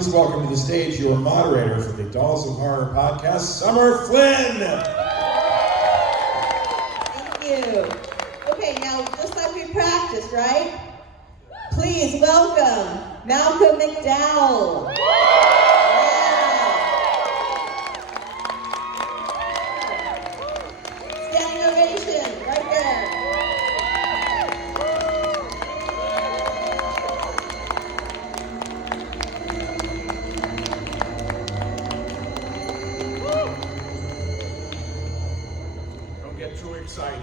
please welcome to the stage your moderator for the Dolls of Horror podcast, Summer Flynn. Thank you. Okay, now just like we practiced, right? Please welcome Malcolm McDowell. Standing ovation right there. Don't get too excited.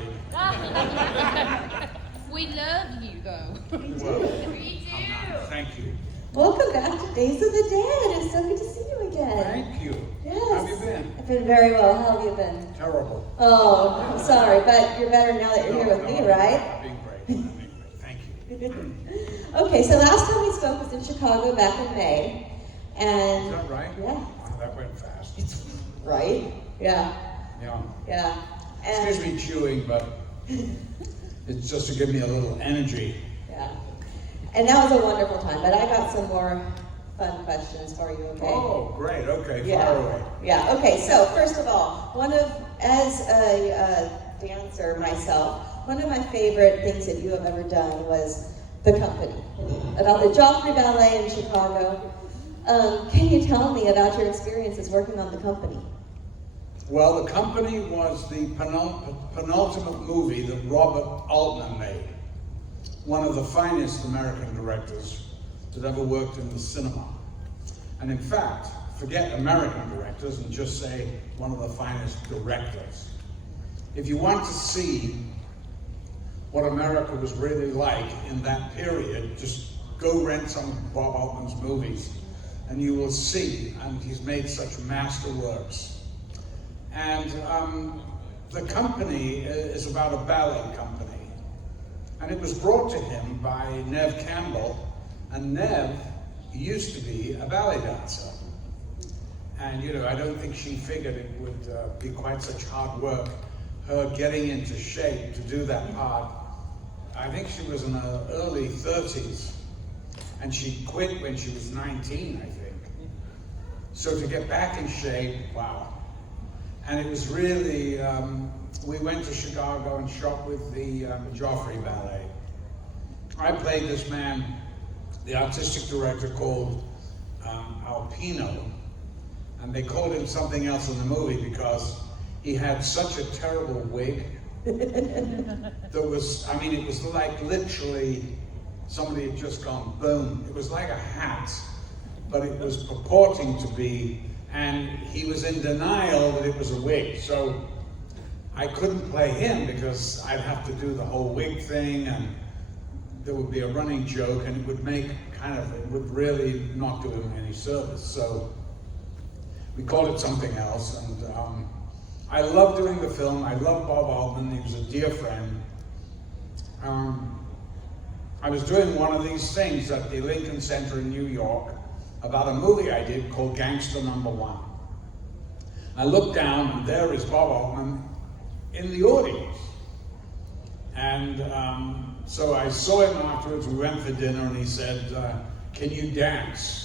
We love you, though. Well, We do. thank you. Welcome back to Days of the Dead. It's so good to see you again. Thank you. Yes. How have you been? I've been very well. How have you been? Terrible. Oh, I'm sorry, but you're better now that you're here with me, right? I'm being great. I'm being great. Thank you. Okay, so last time we spoke was in Chicago back in May. And Is that right? yeah. Wow, that went fast. Right? Yeah. Yeah. Yeah. And, Excuse me chewing, but it's just to give me a little energy. yeah. And that was a wonderful time, but I got some more fun questions for you, okay? Oh, great. Okay, Yeah. fire away. Yeah, okay, so first of all, as a dancer myself, one of my favorite things that you have ever done was The Company, about the Joffrey Ballet in Chicago. Can you tell me about your experiences working on The Company? Well, The Company was the penultimate movie that Robert Altman made. One of the finest American directors that ever worked in the cinema. And in fact, forget American directors and just say one of the finest directors. If you want to see what America was really like in that period, just go rent some of Bob Altman's movies and you will see, and he's made such masterworks. And The Company is about a ballet company. And it was brought to him by Neve Campbell, and Neve used to be a ballet dancer. And I don't think she figured it would be quite such hard work, her getting into shape to do that part. I think she was in her early 30s, and she quit when she was 19, I think. So to get back in shape, wow. And it was really, we went to Chicago and shot with the Joffrey Ballet. I played this man, the artistic director called Alpino, and they called him something else in the movie because he had such a terrible wig. It was like literally somebody had just gone boom. It was like a hat, but it was purporting to be, and he was in denial that it was a wig. So I couldn't play him because I'd have to do the whole wig thing, and there would be a running joke, and it would really not do him any service. So we called it something else, and I love doing the film. I love Bob Altman. He was a dear friend. I was doing one of these things at the Lincoln Center in New York about a movie I did called Gangster Number One. I looked down, and there is Bob Altman in the audience. And so I saw him afterwards. We went for dinner, and he said, can you dance?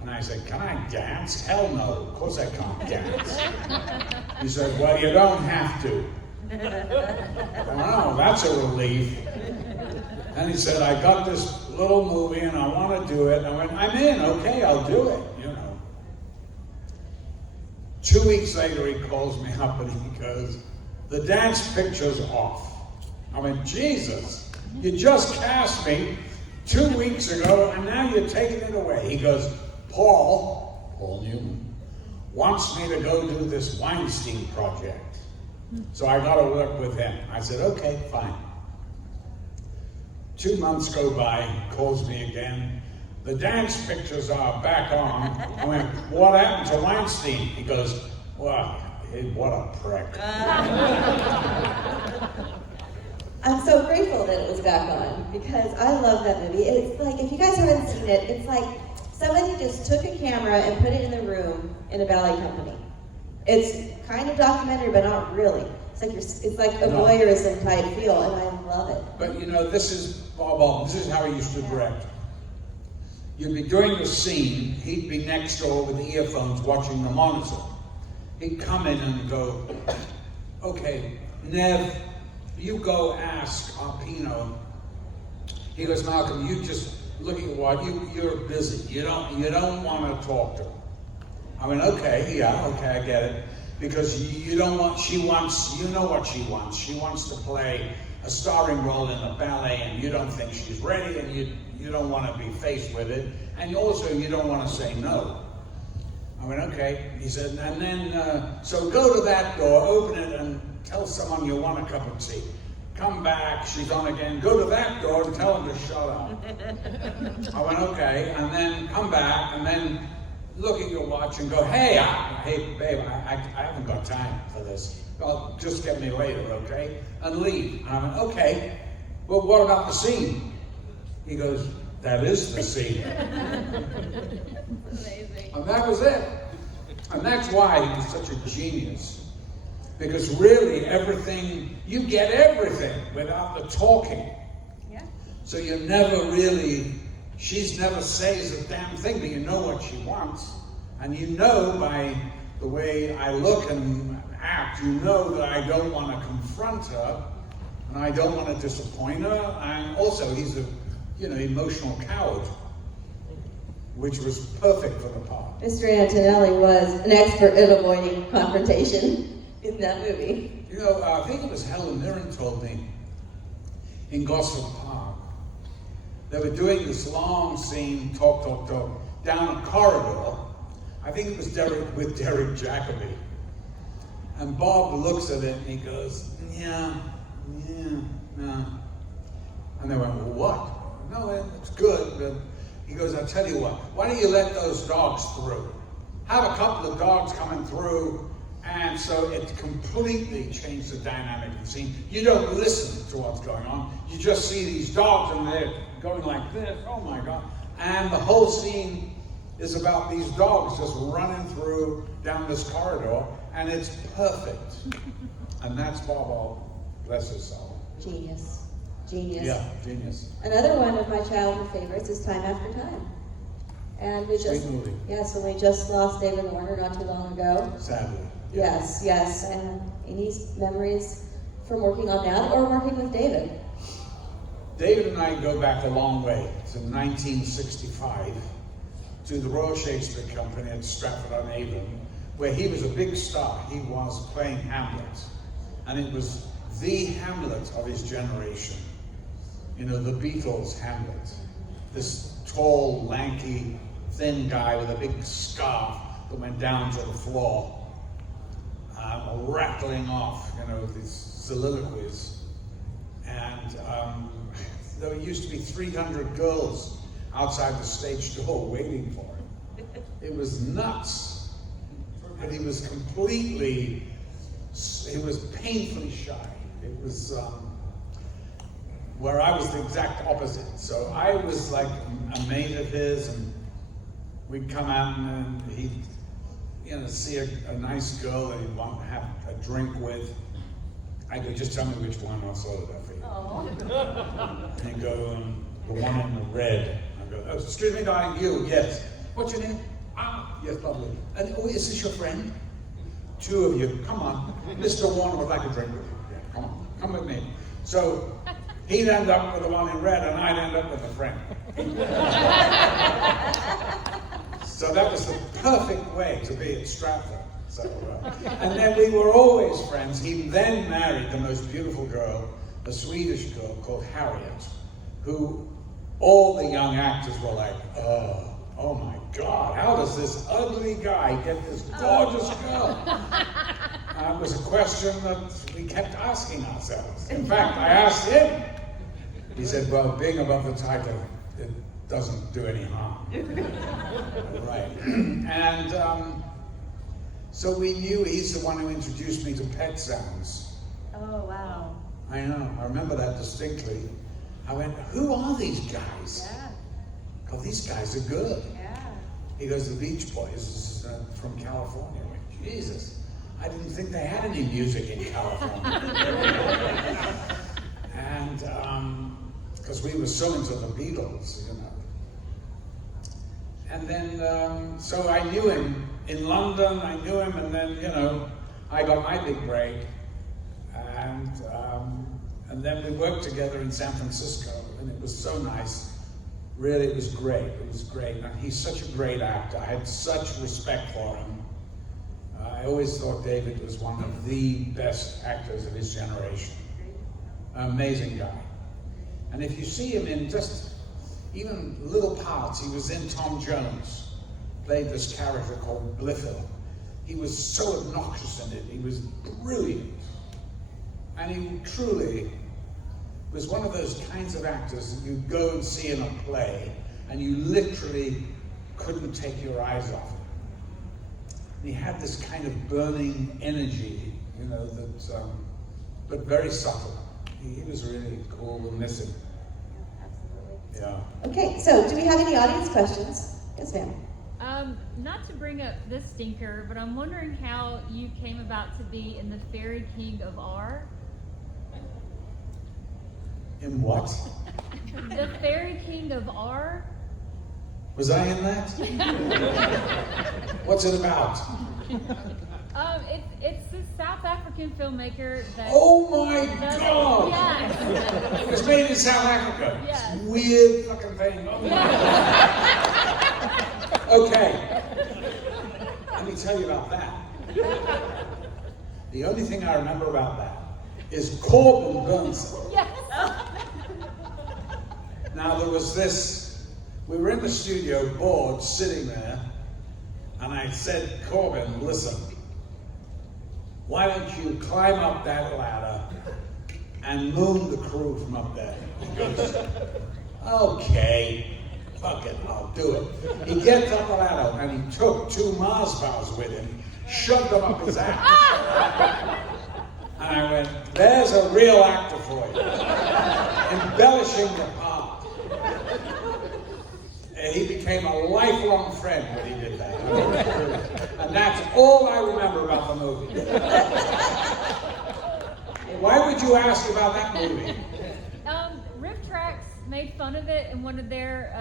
And I said, can I dance? Hell no, of course I can't dance. He said, well, you don't have to. Wow, that's a relief. And he said, I got this little movie and I want to do it. And I went, I'm in, okay, I'll do it, 2 weeks later, he calls me up and he goes, the dance picture's off. I went, Jesus, you just cast me 2 weeks ago and now you're taking it away. He goes, Paul Newman, wants me to go do this Weinstein project. So I got to work with him. I said, okay, fine. 2 months go by, he calls me again. The dance pictures are back on. I went, what happened to Weinstein? He goes, well, what a prick. I'm so grateful that it was back on because I love that movie. It's like, if you guys haven't seen it, it's like somebody just took a camera and put it in the room in a ballet company. It's kind of documentary, but not really. It's like a voyeurism type feel, and I love it. But this is Bob Altman. This is how he used to direct. you'd be doing the scene, he'd be next door with the earphones watching the monitor. He'd come in and go, okay, Nev, you go ask Arpino. He goes, Malcolm, you just look at what you're busy. You don't want to talk to him. I went, okay, I get it. Because you don't want, you know what she wants. She wants to play a starring role in a ballet, and you don't think she's ready, and you don't want to be faced with it, and also you don't want to say no. I went, okay. He said, and then, so go to that door, open it, and tell someone you want a cup of tea. Come back, she's on again, go to that door and tell them to shut up. I went, okay, and then come back, and then look at your watch and go, hey babe, I haven't got time for this. Well, just get me later, okay? And leave. And I went, okay, well, what about the scene? He goes, that is the scene. Amazing. And that was it. And that's why he was such a genius. Because really everything, you get everything without the talking. Yeah. So you never really, she's never says a damn thing, but you know what she wants. And you know by the way I look and act, you know that I don't want to confront her, and I don't want to disappoint her, and also he's a, emotional coward, which was perfect for the part. Mr. Antonelli was an expert at avoiding confrontation in that movie. I think it was Helen Mirren told me in Gosford Park. They were doing this long scene, talk, down a corridor. I think it was with Derek Jacobi. And Bob looks at it and he goes, yeah. And they went, well, what? No, it's good, but he goes, I'll tell you what, why don't you let those dogs through? Have a couple of dogs coming through, and so it completely changed the dynamic of the scene. You don't listen to what's going on, you just see these dogs and they're going like this, oh my God. And the whole scene is about these dogs just running through down this corridor, and it's perfect. And that's Bob All, bless his soul. Genius. Yeah, genius. Another one of my childhood favorites is Time After Time. And we Sweet movie. Yes, and we just lost David Warner not too long ago. Sadly. Yes, and any memories from working on that or working with David? David and I go back a long way to 1965 to the Royal Shakespeare Company at Stratford-on-Avon, where he was a big star. He was playing Hamlet, and it was the Hamlet of his generation. The Beatles' Hamlet. This tall, lanky, thin guy with a big scarf that went down to the floor, rattling off, these soliloquies. And there used to be 300 girls outside the stage door waiting for him. It was nuts. But he was painfully shy. It was where I was the exact opposite. So I was like a mate of his, and we'd come out and he'd see a nice girl that he'd want to have a drink with. I go, just tell me which one, I'll sort it out for you. Oh. And he'd go, the one in the red. I go, oh, excuse me, darling, you, yes. What's your name? Yes, lovely. And is this your friend? Two of you, come on. Mr. Warner would like a drink with you. Yeah, come on, come with me. So he'd end up with the one in red, and I'd end up with a friend. So that was the perfect way to be at Stratford. So, and then we were always friends. He then married the most beautiful girl, a Swedish girl called Harriet, who all the young actors were like, oh my God, how does this ugly guy get this gorgeous girl? It was a question that we kept asking ourselves. In fact, I asked him. He said, well, being above the title, it doesn't do any harm. Right. And so we knew he's the one who introduced me to Pet Sounds. Oh, wow. I know, I remember that distinctly. I went, who are these guys? Yeah. Oh, these guys are good. Yeah. He goes, the Beach Boys from California. I went, Jesus, I didn't think they had any music in California. And because we were so into the Beatles, And then, so I knew him in London, I knew him, and then, you know, I got my big break. And then we worked together in San Francisco, and it was so nice. Really, it was great. It was great. And he's such a great actor. I had such respect for him. I always thought David was one of the best actors of his generation. Amazing guy. And if you see him in just even little parts, he was in Tom Jones, played this character called Blifil. He was so obnoxious in it. He was brilliant. And he truly was one of those kinds of actors that you go and see in a play and you literally couldn't take your eyes off him. And he had this kind of burning energy, you know, that, but very subtle. He was really cool. We'll miss him. Absolutely. Yeah. Okay, so do we have any audience questions? Yes, ma'am. Not to bring up this stinker, but I'm wondering how you came about to be in the Fairy King of R. In what? The Fairy King of R. Was I in that? What's it about? It's this South African filmmaker that. Oh my does- God! Yes. It was made in South Africa. Yes. Weird fucking thing. Okay. Let me tell you about that. The only thing I remember about that is Corbin Burnson. Yes. Now there was this, we were in the studio, bored, sitting there, and I said, Corbin, listen, why don't you climb up that ladder and moon the crew from up there? He goes, okay, fuck it, I'll do it. He gets up the ladder and he took 2 Mars bars with him, shoved them up his ass. And I went, there's a real actor for you. Embellishing the part. And he became a lifelong friend when he did that. And that's all I remember about the movie. Why would you ask about that movie? Riff Tracks made fun of it in one of their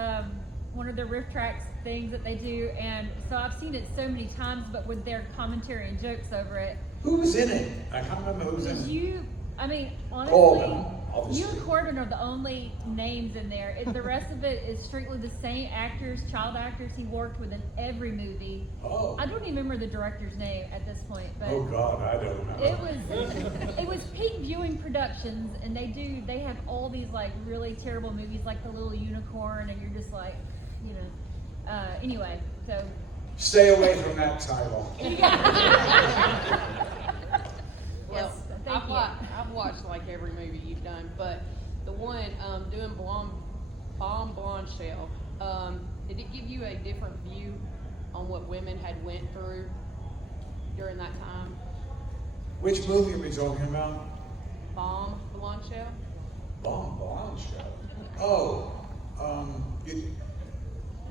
Riff Tracks things that they do, and so I've seen it so many times, but with their commentary and jokes over it. Who was in it? I can't remember who was in it. You, I mean, honestly, Corbin, obviously. you and Corbin are the only names in there. The rest of it is strictly the same actors, child actors he worked with in every movie. Oh. I don't even remember the director's name at this point, but Oh God, I don't remember. it was Peak Viewing Productions, and they have all these like really terrible movies like The Little Unicorn, and you're just like, you know. Anyway, so. Stay away from that title. Well, thank you. I've watched like every movie you've done, but the one doing Bomb Blonde Shell, did it give you a different view on what women had went through during that time? Which movie are we talking about? Bomb Blonde Shell? Bomb Blonde Show. Oh,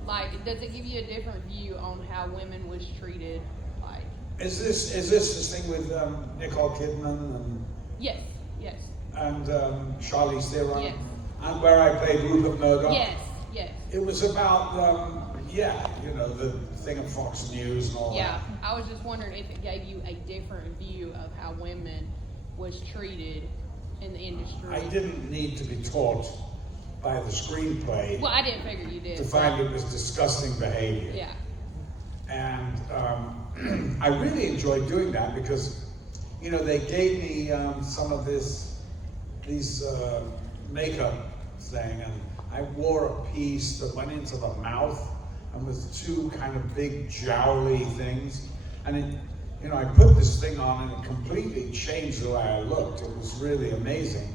Like, does it give you a different view on how women was treated? Like, is this thing with Nicole Kidman yes. and Charlize Theron? Yes. And where I played Rupert Murdoch? Yes. It was about, the thing of Fox News and all Yeah, that. I was just wondering if it gave you a different view of how women was treated in the industry. I didn't need to be taught by the screenplay Well, I didn't figure you did. to find it was disgusting behavior. Yeah. And I really enjoyed doing that because, they gave me some of these makeup thing, and I wore a piece that went into the mouth and was 2 kind of big jowly things. And I put this thing on and it completely changed the way I looked. It was really amazing.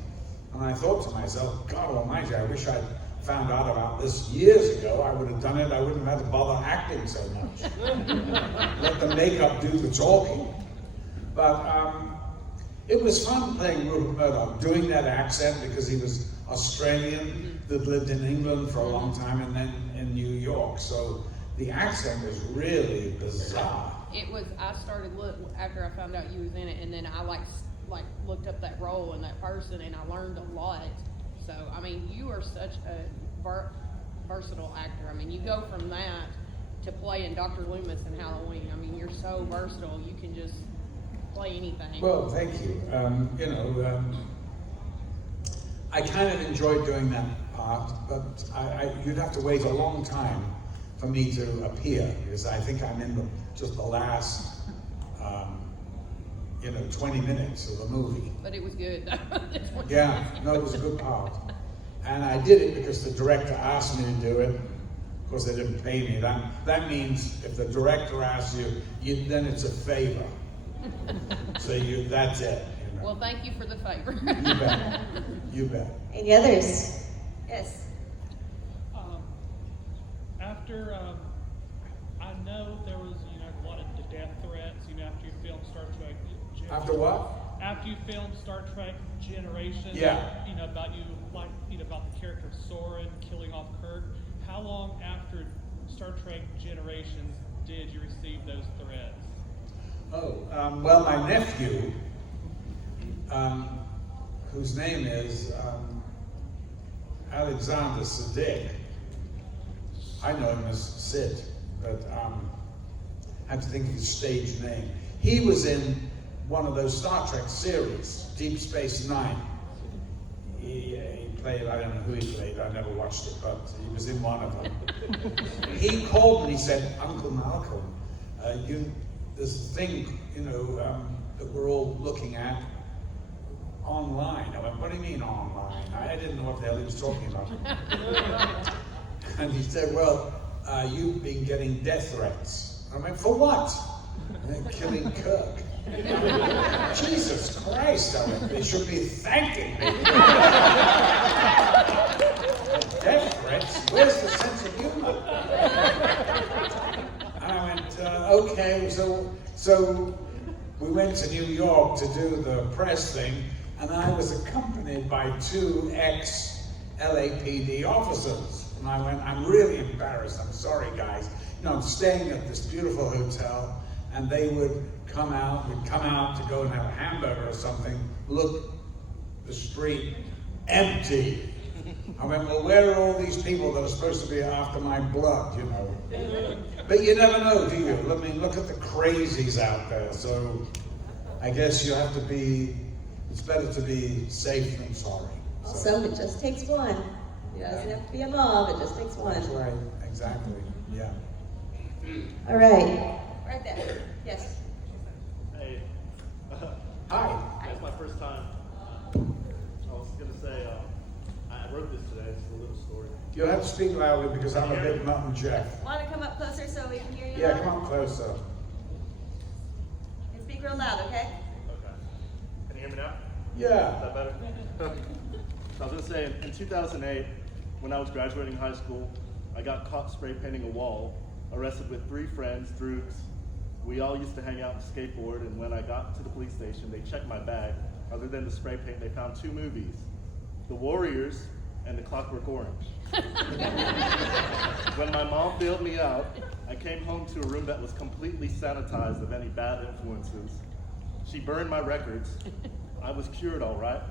And I thought to myself, God almighty, I wish I'd found out about this years ago. I would have done it. I wouldn't have had to bother acting so much. Let the makeup do the talking. But it was fun playing Rupert Murdoch, doing that accent because he was Australian that lived in England for a long time and then in New York. So the accent was really bizarre. It was, I started after I found out you was in it, and then I like looked up that role and that person, and I learned a lot. So, I mean, you are such a versatile actor. I mean, you go from that to playing Dr. Loomis in Halloween. I mean, you're so versatile. You can just play anything. Well, thank you. I kind of enjoyed doing that part, but you'd have to wait a long time for me to appear, because I think I'm in just the last 20 minutes of the movie. But it was good. Yeah, no, it was a good part. And I did it because the director asked me to do it. Of course, they didn't pay me. That means if the director asks you, then it's a favor. So that's it. You know. Well, thank you for the favor. You bet. You bet. Any others? Yes. After I know there was a lot of death threats. After you filmed Star Trek. After what? After you filmed Star Trek Generations. Yeah. About about the character of Soren killing off Kirk. How long after Star Trek Generations did you receive those threats? Well, my nephew, whose name is Alexander Siddig. I know him as Sid, but I have to think of his stage name. He was in one of those Star Trek series, Deep Space Nine. He played, I don't know who he played, I never watched it, but he was in one of them. He called me and he said, Uncle Malcolm, there's a thing, that we're all looking at online. I went, what do you mean online? I didn't know what the hell he was talking about. And he said, well, you've been getting death threats. I went, for what? Killing Kirk. Jesus Christ, I went, they should be thanking me. Death threats? Where's the sense of humor? And I went, okay, so we went to New York to do the press thing, and I was accompanied by 2 ex-LAPD officers. And I went, I'm really embarrassed, I'm sorry guys. I'm staying at this beautiful hotel, and they would come out to go and have a hamburger or something, look, the street, empty. I went, well, where are all these people that are supposed to be after my blood, But you never know, do you? I mean, look at the crazies out there. So I guess you have to it's better to be safe than sorry. Also, it just takes one. It doesn't have to be a mob, it just takes one. That's right, exactly, yeah. All right. Right there. Yes. Hey. Hi. That's my first time. I was going to say, I wrote this today. It's a little story. You'll have to speak loudly because I'm a big Mutt and Jeff. Want to come up closer so we can hear you? Yeah, come on closer. And speak real loud, okay? Okay. Can you hear me now? Yeah. Is that better? I was going to say, in 2008, when I was graduating high school, I got caught spray painting a wall, arrested with 3 friends, droogs. We all used to hang out and skateboard, and when I got to the police station, they checked my bag. Other than the spray paint, they found 2 movies, The Warriors and The Clockwork Orange. When my mom bailed me out, I came home to a room that was completely sanitized of any bad influences. She burned my records. I was cured, all right.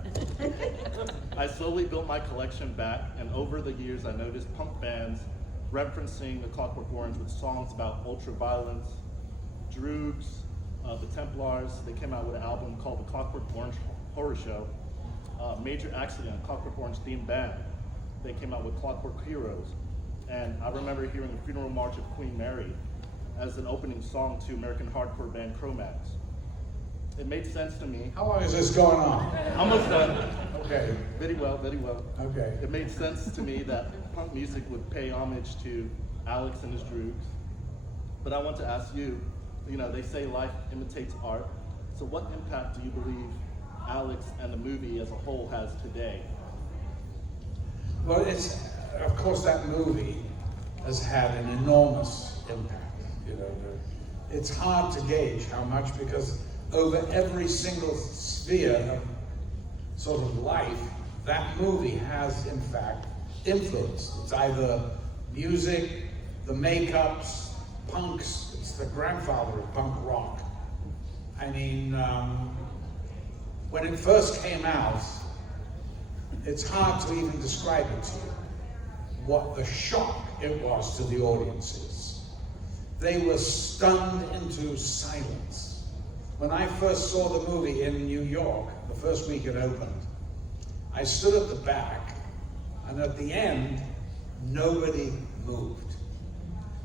I slowly built my collection back, and over the years I noticed punk bands referencing The Clockwork Orange with songs about ultra-violence. Droogs, the Templars, they came out with an album called The Clockwork Orange Horror Show. Major Accident, Clockwork Orange themed band, they came out with Clockwork Heroes. And I remember hearing the Funeral March of Queen Mary as an opening song to American hardcore band Cro-Mags. It made sense to me. How long is this going on? Almost done. Okay. Very well, very well. Okay. It made sense to me that punk music would pay homage to Alex and his Droogs. But I want to ask you, they say life imitates art. So what impact do you believe Alex and the movie as a whole has today? Well, of course, that movie has had an enormous impact. It's hard to gauge how much, because over every single sphere of sort of life, that movie has, in fact, influenced. It's either music, the makeups, punks. It's the grandfather of punk rock. I mean, when it first came out, it's hard to even describe it to you, what the shock it was to the audiences. they were stunned into silence. When I first saw the movie in New York, the first week it opened, I stood at the back, and at the end, nobody moved.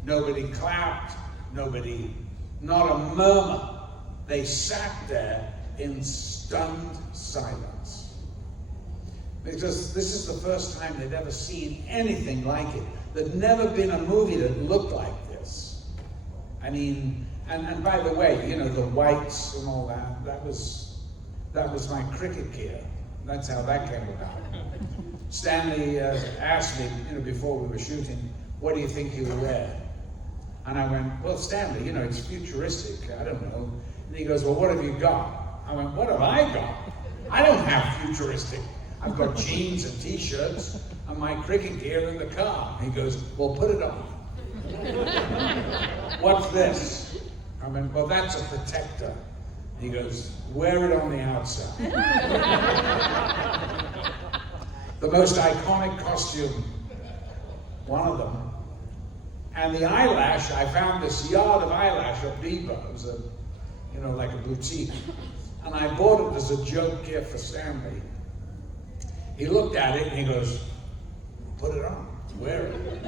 Nobody clapped, not a murmur. They sat there in stunned silence. Because this is the first time they'd ever seen anything like it. There'd never been a movie that looked like this. I mean, and by the way, you know, the whites and all that, that was my cricket gear. That's how that came about. Stanley asked me, you know, before we were shooting, what do you think you would wear? And I went, well, Stanley, you know, it's futuristic, I don't know. And he goes, well, what have you got? I went, what have I got? I don't have futuristic. I've got jeans and t-shirts and my cricket gear in the car. He goes, well, put it on. What's this? I went, well, that's a protector. He goes, wear it on the outside. The most iconic costume, one of them. And the eyelash, I found this yard of eyelash at Bebo. It was like a boutique. And I bought it as a joke gift for Stanley. He looked at it and he goes, put it on, wear it.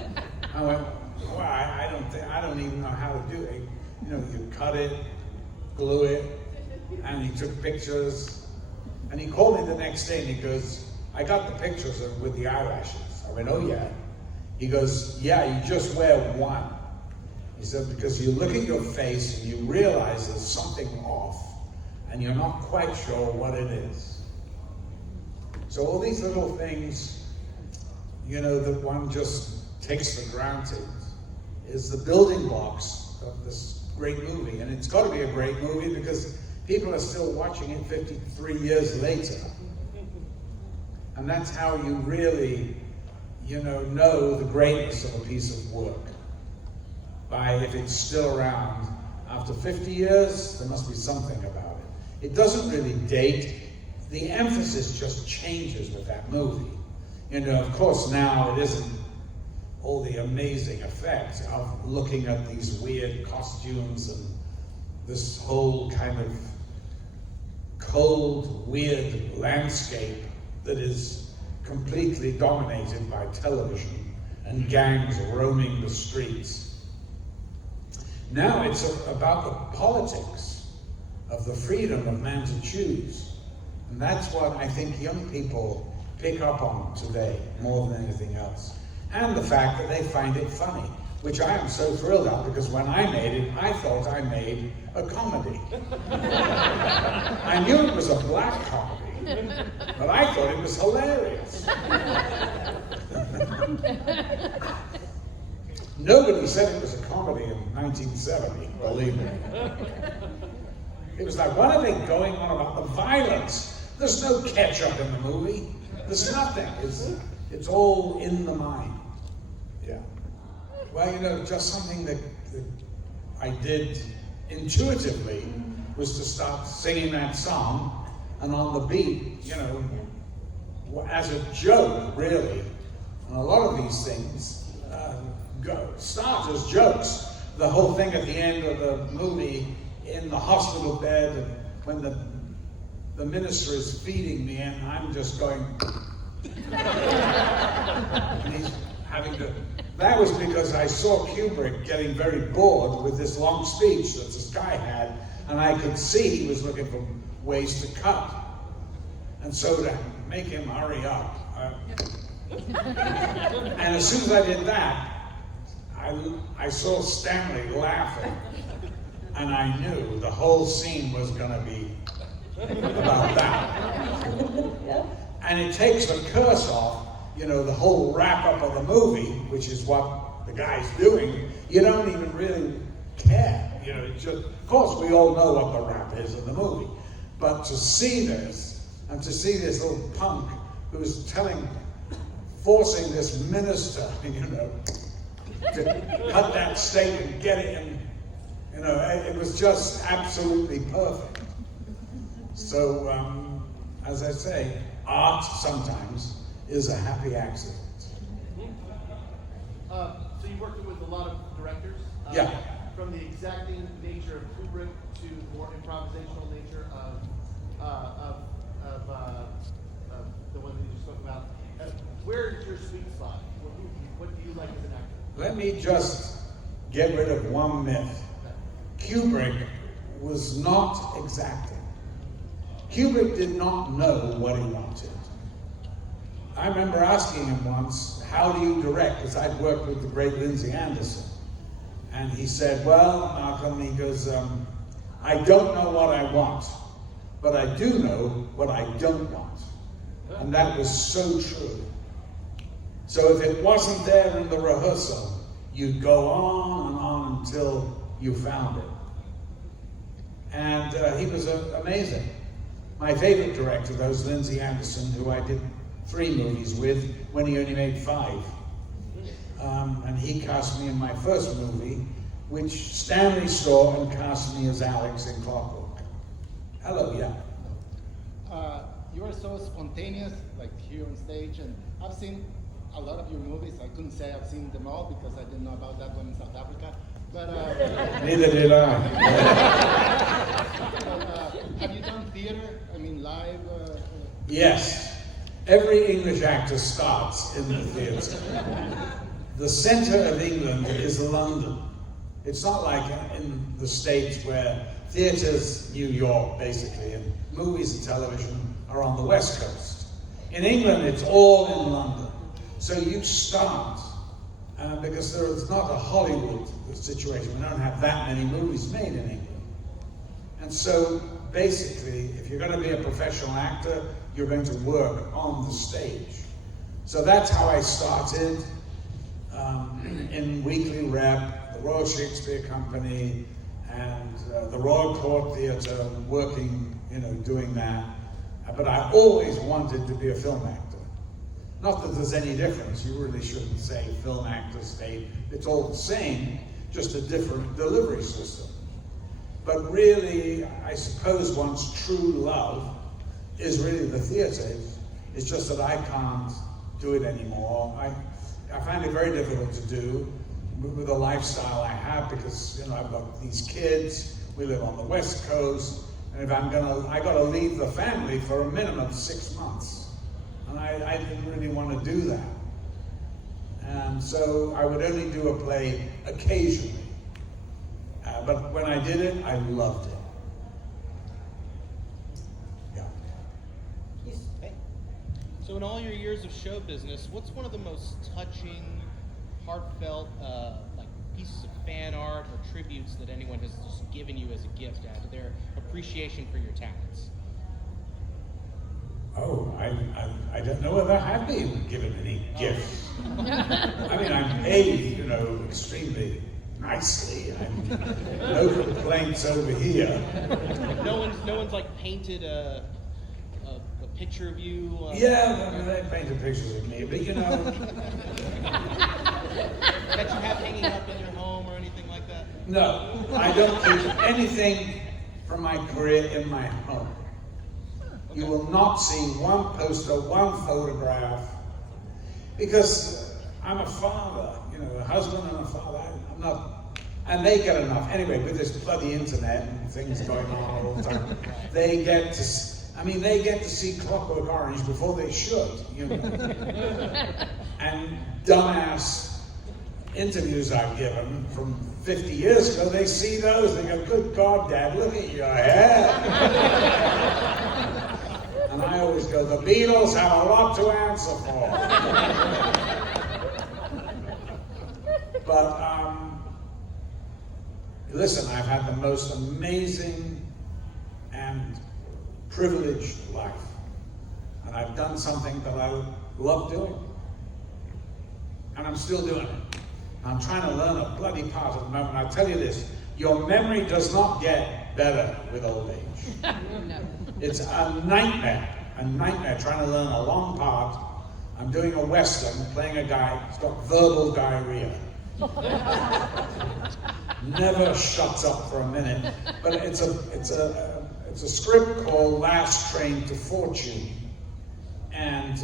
I went, well, I don't even know how to do it. You know, you cut it, glue it, and he took pictures. And he called me the next day and he goes, I got the pictures with the eyelashes. I went, oh yeah. He goes, yeah, you just wear one. He said, because you look at your face and you realize there's something off and you're not quite sure what it is. So all these little things, you know, that one just takes for granted is the building blocks of this great movie. And it's got to be a great movie because people are still watching it 53 years later. And that's how you really, you know the greatness of a piece of work. By if it's still around after 50 years, there must be something about it. It doesn't really date. The emphasis just changes with that movie. You know, of course now it isn't all the amazing effects of looking at these weird costumes and this whole kind of cold, weird landscape that is completely dominated by television and gangs roaming the streets. Now it's about the politics of the freedom of man to choose. And that's what I think young people pick up on today more than anything else. And the fact that they find it funny, which I am so thrilled at, because when I made it, I thought I made a comedy. I knew it was a black comedy, but I thought it was hilarious. Nobody said it was a comedy in 1970, believe me. It was like, what are they going on about? The violence. There's no catch-up in the movie. There's nothing. It's all in the mind. Yeah. Well, you know, just something that I did intuitively was to start singing that song, and on the beat, you know, as a joke, really. And a lot of these things start as jokes. The whole thing at the end of the movie, in the hospital bed, and when the minister is feeding me, and I'm just going, and he's having to. That was because I saw Kubrick getting very bored with this long speech that this guy had, and I could see he was looking for ways to cut. And so to make him hurry up, and as soon as I did that, I saw Stanley laughing, and I knew the whole scene was going to be about that. And it takes the curse off, you know, the whole wrap-up of the movie, which is what the guy's doing. You don't even really care. You know, it's just, of course, we all know what the rap is in the movie. But to see this, and to see this little punk who's forcing this minister, you know, to cut that steak and get it, and, you know, it was just absolutely perfect. So, as I say, art sometimes is a happy accident. So you worked with a lot of directors? Yeah. the exacting nature of Kubrick to the more improvisational nature of the one that you just spoke about. Where is your sweet spot? What do you like as an actor? Let me just get rid of one myth. Kubrick was not exacting. Kubrick did not know what he wanted. I remember asking him once, how do you direct? Because I'd worked with the great Lindsay Anderson. And he said, well, Malcolm, he goes, I don't know what I want, but I do know what I don't want. And that was so true. So if it wasn't there in the rehearsal, you'd go on and on until you found it. And he was amazing. My favorite director, though, was Lindsay Anderson, who I did 3 movies with when he only made 5. And he cast me in my first movie, which Stanley saw and cast me as Alex in Clockwork. Hello, yeah. You are so spontaneous, like here on stage, and I've seen a lot of your movies. I couldn't say I've seen them all because I didn't know about that one in South Africa. But Neither did I. have you done theater? I mean, live? Yes. Every English actor starts in the theatre. The centre of England is London. It's not like in the States where theatre's New York, basically, and movies and television are on the West Coast. In England, it's all in London. So you start, because there is not a Hollywood situation. We don't have that many movies made in England. And so, basically, if you're going to be a professional actor, you're going to work on the stage. So that's how I started in Weekly Rep, the Royal Shakespeare Company, and the Royal Court Theatre, working, doing that. But I always wanted to be a film actor. Not that there's any difference. You really shouldn't say film actor, stage. It's all the same, just a different delivery system. But really, I suppose one's true love is really the theatre. It's just that I can't do it anymore. I find it very difficult to do with the lifestyle I have because, I've got these kids, we live on the West Coast, and if I got to leave the family for a minimum of 6 months. And I didn't really want to do that. And so I would only do a play occasionally. But when I did it, I loved it. Yeah. So in all your years of show business, what's one of the most touching, heartfelt, pieces of fan art or tributes that anyone has just given you as a gift to their appreciation for your talents? Oh, I don't know whether I have been given any gifts. I mean, I'm paid, extremely nicely. No complaints over here. No one's painted a picture of you. Yeah, they painted pictures of me, but that you have hanging up in your home or anything like that? No, I don't keep anything from my career in my home. You will not see one poster, one photograph, because I'm a father, a husband and a father. I'm not, and they get enough. Anyway, with this bloody internet and things going on all the time, they get to see Clockwork Orange before they should, And dumbass interviews I've given from 50 years ago, they see those, they go, good God, Dad, look at your hair. And I always go, the Beatles have a lot to answer for. But, listen, I've had the most amazing and privileged life. And I've done something that I love doing. And I'm still doing it. I'm trying to learn a bloody part at the moment. I tell you this, your memory does not get better with old age. No. It's a nightmare trying to learn a long part. I'm doing a Western, playing a guy who's got verbal diarrhea. Never shuts up for a minute. But it's a script called Last Train to Fortune. And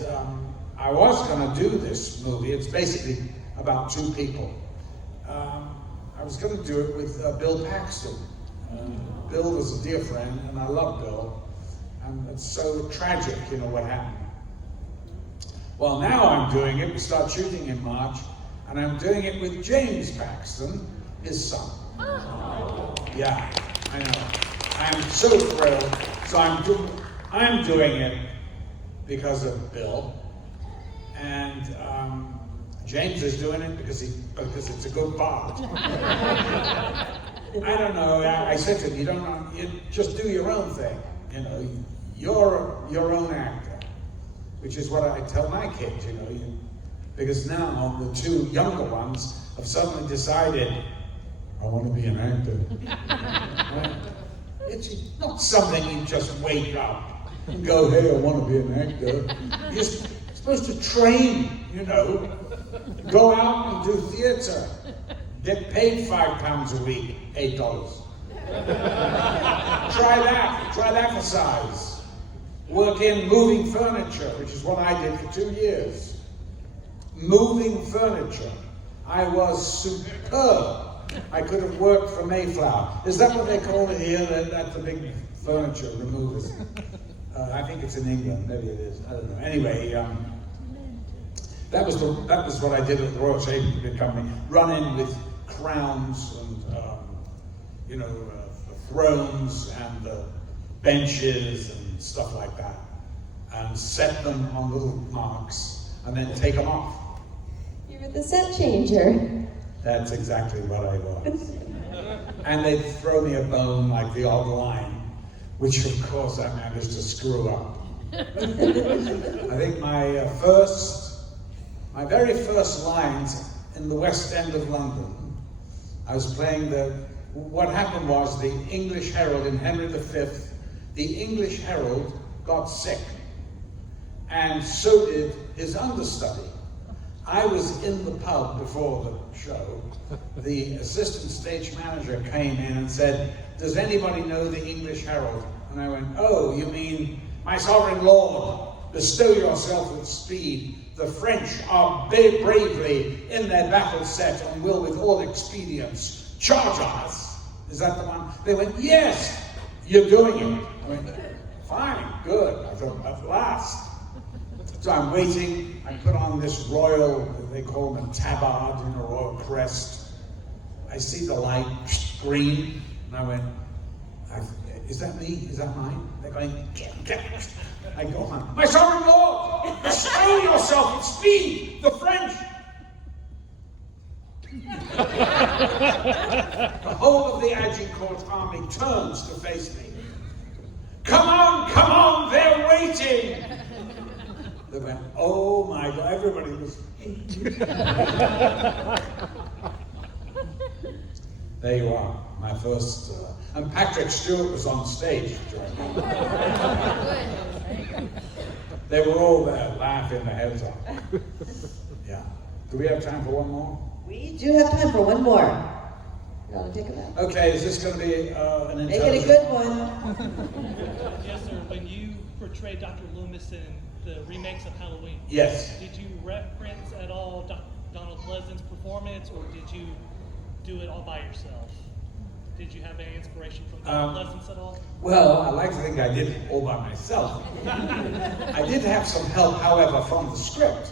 I was going to do this movie. It's basically about 2 people. I was going to do it with Bill Paxton. Bill was a dear friend, and I love Bill. And it's so tragic, what happened. Well, now I'm doing it. We start shooting in March, and I'm doing it with James Paxton, his son. Yeah, I know. I'm so thrilled. So I'm doing it because of Bill, and James is doing it because it's a good part. I don't know. I said to him, you don't know. You just do your own thing. You're your own actor, which is what I tell my kids. Because now the two younger ones have suddenly decided, I want to be an actor. It's not something you just wake up and go, hey, I want to be an actor. You're supposed to train, Go out and do theater. Get paid £5 a week, $8. Try that for size. Work in moving furniture, which is what I did for 2 years. Moving furniture. I was superb. I could have worked for Mayflower. Is that what they call it here? That's the big furniture removers. I think it's in England. Maybe it is. I don't know. Anyway, that was what I did at the Royal Shakespeare Company. Run in with crowns and the thrones and the benches and stuff like that, and set them on little marks, and then take them off. You were the set changer. That's exactly what I was. And they'd throw me a bone like the odd line, which of course I managed to screw up. I think my very first lines in the West End of London, I was playing what happened was the English Herald in Henry V, the English Herald got sick, and so did his understudy. I was in the pub before the show. The assistant stage manager came in and said, does anybody know the English Herald? And I went, oh, you mean, my sovereign lord, bestow yourself with speed. The French are bravely in their battle set and will with all expedience charge us. Is that the one? They went, yes, you're doing it. I went, fine, good. I thought, at last. So I'm waiting. I put on this royal, they call them a tabard, royal crest. I see the light, green, and I went, is that me? Is that mine? They're going, get. I go on. My sovereign lord, bestow yourself with speed. The French. The whole of the Agincourt army turns to face me. Come on, they're waiting. They went, oh my God, everybody was. There you are, my first. And Patrick Stewart was on stage during that. They were all there, laughing their heads off. Yeah. Do we have time for one more? We do have time for one more. You want to take a minute? Okay, is this going to be an Make it a good one. Yes, sir. When you portrayed Dr. Loomis in the remakes of Halloween, Yes. did you reference at all Donald Pleasant's performance, or did you do it all by yourself? Did you have any inspiration from Donald Pleasance at all? Well, I like to think I did it all by myself. I did have some help, however, from the script.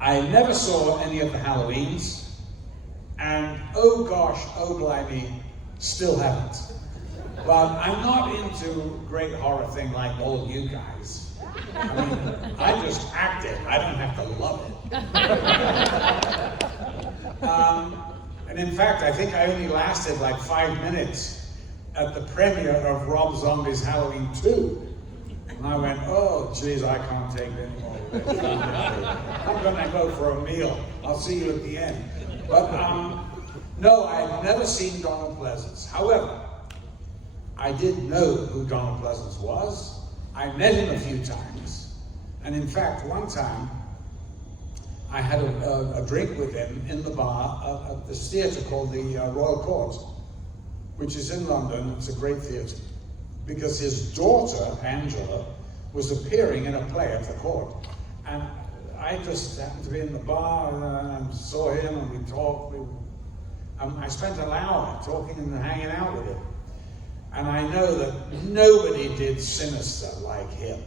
I never saw any of the Halloweens, and oh gosh, oh blimey, still haven't. But I'm not into great horror thing like all you guys. I mean, I just act it. I don't have to love it. And in fact, I think I only lasted like 5 minutes at the premiere of Rob Zombie's Halloween 2. And I went, oh, geez, I can't take it anymore. I'm going to go for a meal. I'll see you at the end. But no, I've never seen Donald Pleasance. However, I did know who Donald Pleasance was. I met him a few times. And in fact, one time, I had a drink with him in the bar at this theatre called the Royal Court, which is in London. It's a great theatre. Because his daughter, Angela, was appearing in a play at the court. And I just happened to be in the bar and I saw him and we talked. I spent an hour talking and hanging out with him. And I know that nobody did Sinister like him.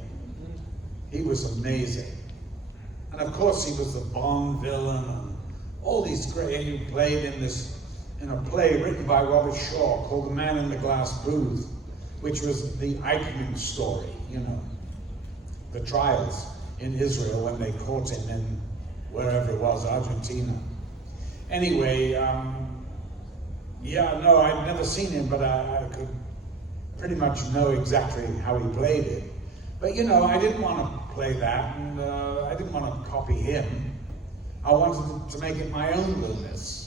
He was amazing. And of course he was the Bond villain and all these great, he played in a play written by Robert Shaw called The Man in the Glass Booth, which was the Eichmann story, you know, the trials in Israel when they caught him in wherever it was, Argentina. Anyway, yeah, no, I'd never seen him, but I could pretty much know exactly how he played it. But you know, I didn't want to play that, and I didn't want to copy him. I wanted to make it my own Loomis.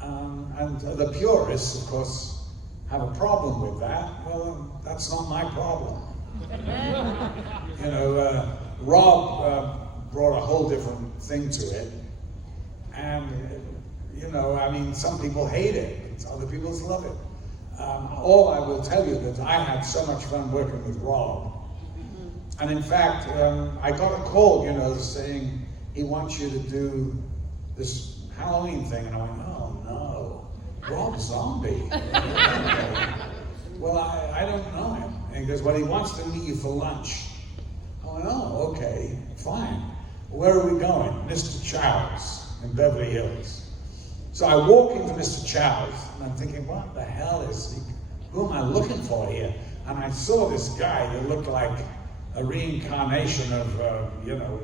And the purists, of course, have a problem with that. Well, that's not my problem. You know, Rob brought a whole different thing to it. And, you know, I mean, some people hate it, other people love it. All I will tell you that I had so much fun working with Rob. And in fact, I got a call, you know, saying he wants you to do this Halloween thing. And I went, oh no, Rob Zombie. Well, I don't know him. And he goes, well, he wants to meet you for lunch. I went, oh, okay, fine. Where are we going? Mr. Chow's in Beverly Hills. So I walk into Mr. Chow's, and I'm thinking, what the hell is he? Who am I looking for here? And I saw this guy that looked like a reincarnation of, you know,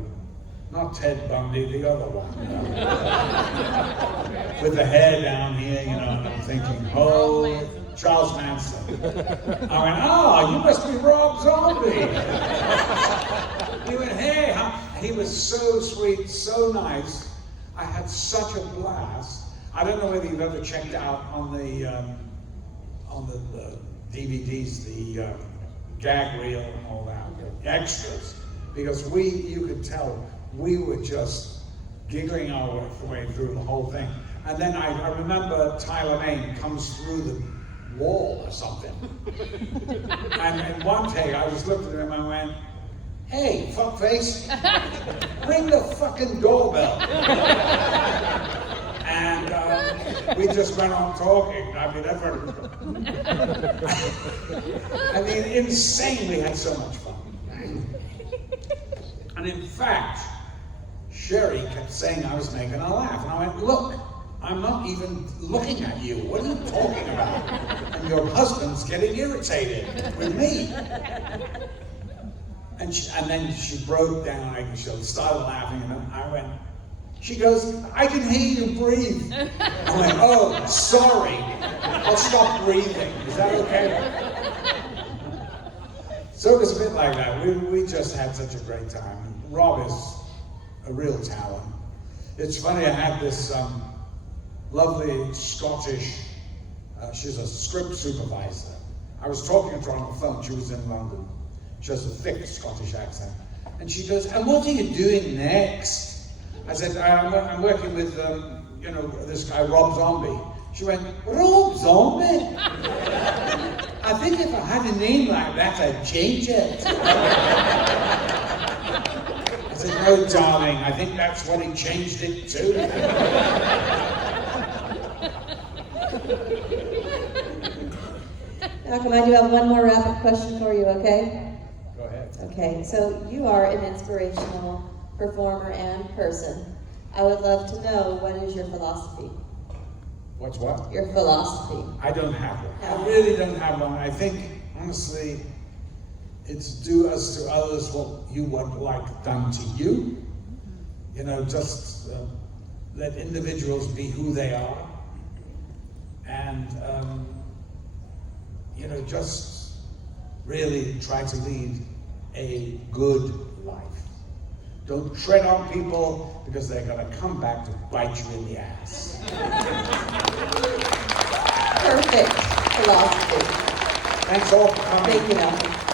not Ted Bundy, the other one, you know, with the hair down here, you know, and I'm thinking, oh, Charles Manson. I went, oh, you must be Rob Zombie. He went, hey, he was so sweet, so nice. I had such a blast. I don't know whether you've ever checked out on the DVDs, the gag reel and all that, extras, because you could tell we were just giggling our way through the whole thing. And then I remember Tyler Mane comes through the wall or something. And in one take, I was looking at him and I went, hey, fuckface, ring the fucking doorbell. And we just went on talking. I mean, insane. We had so much fun. And in fact, Sherry kept saying I was making her laugh. And I went, look, I'm not even looking at you. What are you talking about? And your husband's getting irritated with me. And then she broke down. She started laughing, and I went. She goes, I can hear you breathe. I went, oh, sorry. I'll stop breathing. Is that okay? So it was a bit like that. We just had such a great time. Rob is a real talent. It's funny, I had this lovely Scottish, she's a script supervisor. I was talking to her on the phone. She was in London. She has a thick Scottish accent. And she goes, and what are you doing next? I said, I'm working with, you know, this guy, Rob Zombie. She went, Rob Zombie? I think if I had a name like that, I'd change it. I said, no, darling, I think that's what he changed it to. Malcolm, I do have one more rapid question for you, okay? Go ahead. Okay, so you are an inspirational performer and person. I would love to know, what is your philosophy? What's what? Your philosophy. I don't have one. No. I really don't have one. I think, honestly, it's do as to others what you would like done to you. You know, just let individuals be who they are. And, you know, just really try to lead a good life. Don't tread on people because they're going to come back to bite you in the ass. Perfect philosophy. Thanks all for coming. Thank you, Malcolm.